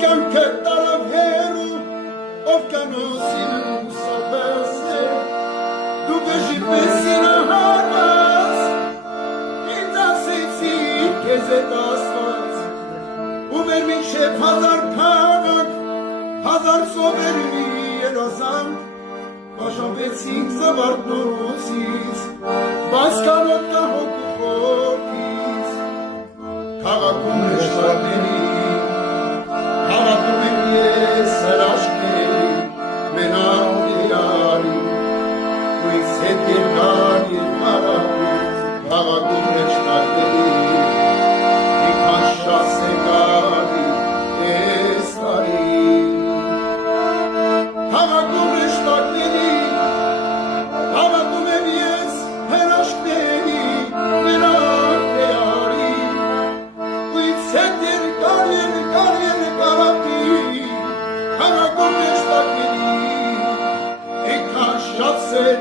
կյանքը տարավ հերու, ով կանոսին ուսապես է, դու գժի պեսին հարված, ինձ ասեցի կեզ էտ ասված, ու մեր մինչև հազար քաղաք, հազար սովերի երազանք, բաժանվեցինք զվարդնոցից, բայց կանոտ կա հոգու խորքից, քաղաքում հեշտակների, քաղաքում եմ ես հրաշքների, մենակ երարի, ու ինձ հետ երկար և հարապում, քաղաքում հեշտակների, մի քան շաս է կարի, ես տարի, քաղաքում հեշտակների, քաղաքում եմ ես հրաշքների, մենակ երարի, ու ինձ հետ երկար քաղաքում հեշտակների, ինքան շատ սեր